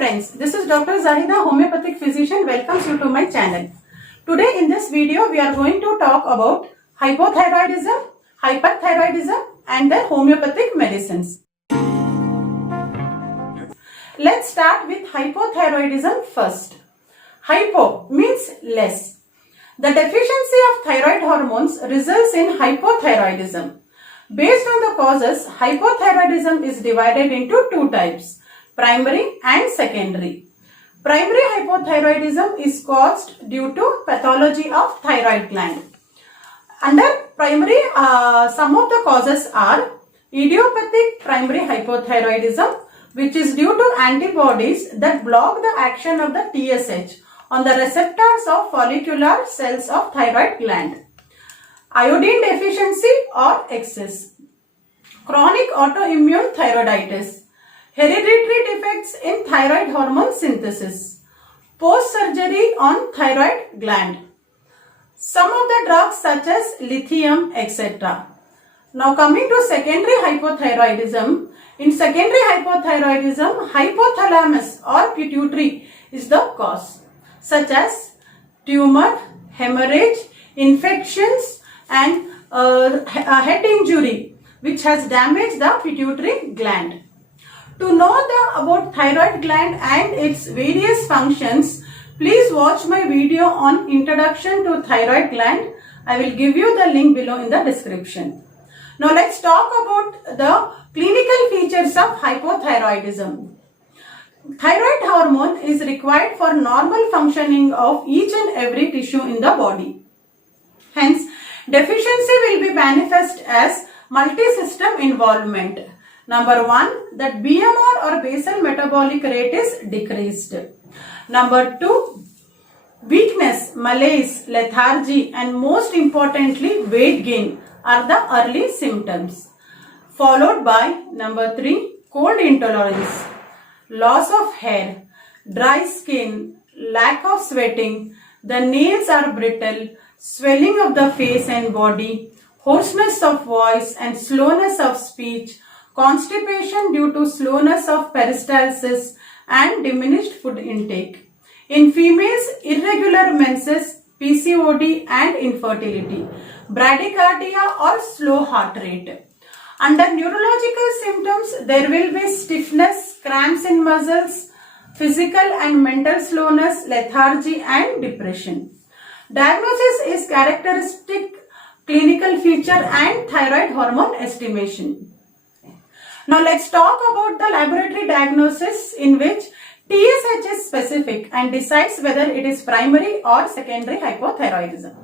friends, this is Dr. Zahida, homeopathic physician, welcomes you to my channel. Today in this video we are going to talk about hypothyroidism, hyperthyroidism and their homeopathic medicines. Let's start with hypothyroidism first. Hypo means less. The deficiency of thyroid hormones results in hypothyroidism. Based on the causes, hypothyroidism is divided into two types, primary and secondary. Primary hypothyroidism is caused due to pathology of thyroid gland. Under primary, some of the causes are idiopathic primary hypothyroidism, which is due to antibodies that block the action of the TSH on the receptors of follicular cells of thyroid gland. Iodine deficiency or excess. Chronic autoimmune thyroiditis. Hereditary defects in thyroid hormone synthesis. Post-surgery on thyroid gland. Some of the drugs such as lithium, etc. Now coming to secondary hypothyroidism. In secondary hypothyroidism, hypothalamus or pituitary is the cause, such as tumor, hemorrhage, infections and head injury which has damaged the pituitary gland. To know about thyroid gland and its various functions, please watch my video on Introduction to Thyroid Gland. I will give you the link below in the description. Now let's talk about the clinical features of hypothyroidism. Thyroid hormone is required for normal functioning of each and every tissue in the body. Hence, deficiency will be manifest as multi-system involvement. Number 1, that BMR or basal metabolic rate is decreased. Number 2, weakness, malaise, lethargy and most importantly weight gain are the early symptoms. Followed by number 3, cold intolerance, loss of hair, dry skin, lack of sweating, the nails are brittle, swelling of the face and body, hoarseness of voice and slowness of speech, constipation due to slowness of peristalsis and diminished food intake. In females, irregular menses, PCOD and infertility, bradycardia or slow heart rate. Under neurological symptoms, there will be stiffness, cramps in muscles, physical and mental slowness, lethargy and depression. Diagnosis is characteristic clinical feature and thyroid hormone estimation. Now let's talk about the laboratory diagnosis in which TSH is specific and decides whether it is primary or secondary hypothyroidism.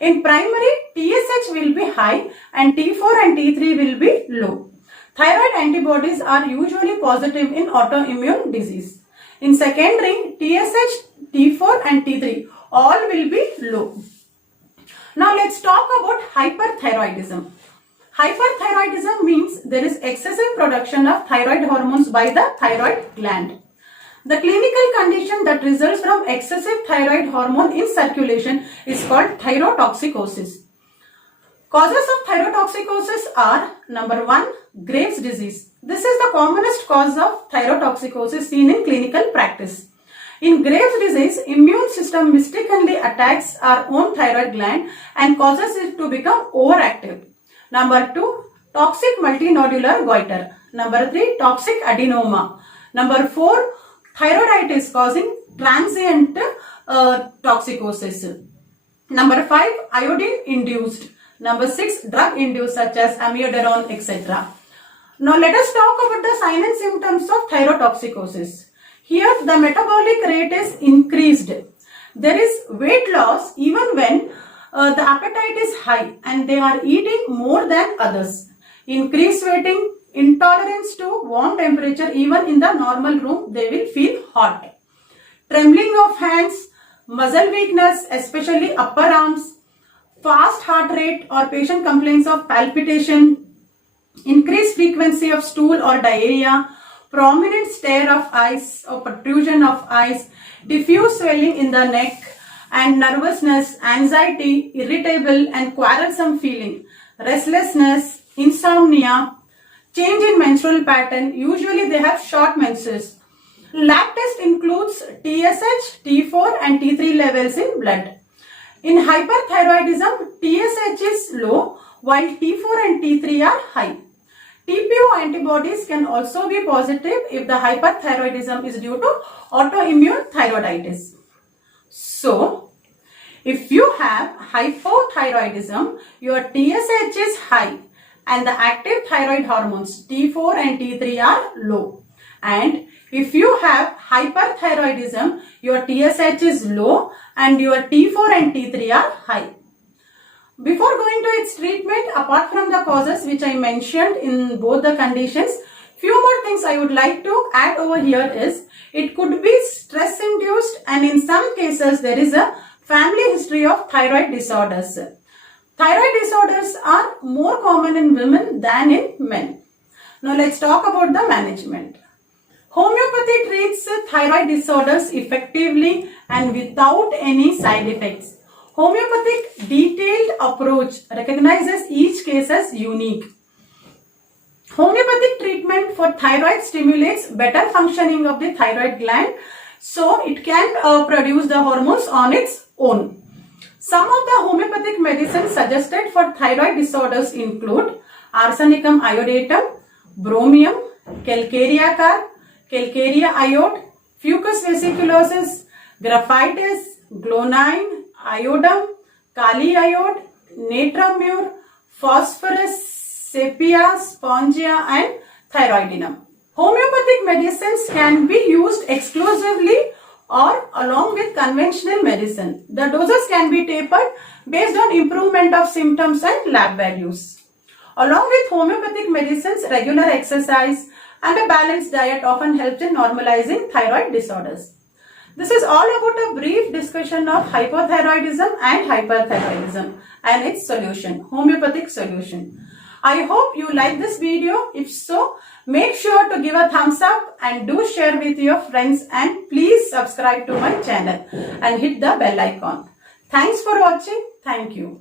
In primary, TSH will be high and T4 and T3 will be low. Thyroid antibodies are usually positive in autoimmune disease. In secondary, TSH, T4 and T3 all will be low. Now let's talk about hyperthyroidism. Hyperthyroidism means there is excessive production of thyroid hormones by the thyroid gland. The clinical condition that results from excessive thyroid hormone in circulation is called thyrotoxicosis. Causes of thyrotoxicosis are number 1, Graves' disease. This is the commonest cause of thyrotoxicosis seen in clinical practice. In Graves' disease, immune system mistakenly attacks our own thyroid gland and causes it to become overactive. Number 2, toxic multinodular goiter. Number 3, toxic adenoma. Number 4, thyroiditis causing transient toxicosis. Number 5, iodine induced. Number 6, drug induced such as amiodarone, etc. Now let us talk about the signs and symptoms of thyrotoxicosis. Here the metabolic rate is increased. There is weight loss even when the appetite is high and they are eating more than others. Increased sweating, intolerance to warm temperature, even in the normal room they will feel hot. Trembling of hands, muscle weakness, especially upper arms, fast heart rate or patient complains of palpitation, increased frequency of stool or diarrhea, prominent stare of eyes or protrusion of eyes, diffuse swelling in the neck and nervousness, anxiety, irritable and quarrelsome feeling, restlessness, insomnia, change in menstrual pattern, usually they have short menses, Lab test includes TSH, T4 and T3 levels in blood. In hyperthyroidism, TSH is low while T4 and T3 are high. TPO antibodies can also be positive if the hyperthyroidism is due to autoimmune thyroiditis. So, if you have hypothyroidism, your TSH is high and the active thyroid hormones T4 and T3 are low. And if you have hyperthyroidism, your TSH is low and your T4 and T3 are high. Before going to its treatment, apart from the causes which I mentioned in both the conditions, few more things I would like to add over here is, it could be stress induced and in some cases there is a family history of thyroid disorders. Thyroid disorders are more common in women than in men. Now let's talk about the management. Homeopathy treats thyroid disorders effectively and without any side effects. Homeopathic detailed approach recognizes each case as unique. Homeopathic treatment for thyroid stimulates better functioning of the thyroid gland, so it can produce the hormones on its own. Some of the homeopathic medicines suggested for thyroid disorders include arsenicum iodatum, bromium, calcarea carb, calcarea iode, fucus vesiculosis, graphitis, glonine, iodum, kali iode, natramur, phosphorus, sepia, spongia and thyroidinum. Homeopathic medicines can be used exclusively or along with conventional medicine. The doses can be tapered based on improvement of symptoms and lab values. Along with homeopathic medicines, regular exercise and a balanced diet often helps in normalizing thyroid disorders. This is all about a brief discussion of hypothyroidism and hyperthyroidism and its solution, homeopathic solution. I hope you like this video. If so, make sure to give a thumbs up and do share with your friends, and please subscribe to my channel and hit the bell icon. Thanks for watching. Thank you.